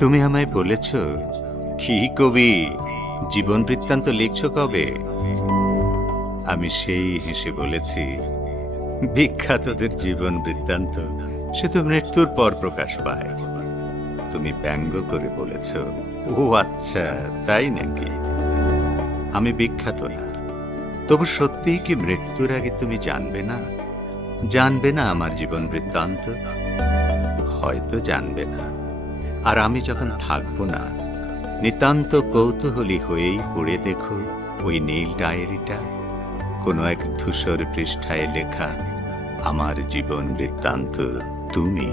তুমি আমায় বলেছ, কি কবি, জীবন বৃত্তান্ত লিখছ কবে? আমি সেই হেসে বলেছি, বিখ্যাতদের জীবন বৃত্তান্ত সে তো মৃত্যুর পর প্রকাশ পায়। তুমি ব্যঙ্গ করে বলেছ, ও আচ্ছা, তাই নাকি? আমি বিখ্যাত না, তবু সত্যিই কি মৃত্যুর আগে তুমি জানবে না? জানবে না আমার জীবন বৃত্তান্ত? হয়তো জানবে না। আর আমি যখন থাকবো না, নিতান্ত কৌতূহলী হয়েই পড়ে দেখো ওই নীল ডায়েরিটা, কোনো এক ধূসর পৃষ্ঠায় লেখা আমার জীবন বৃত্তান্ত তুমি।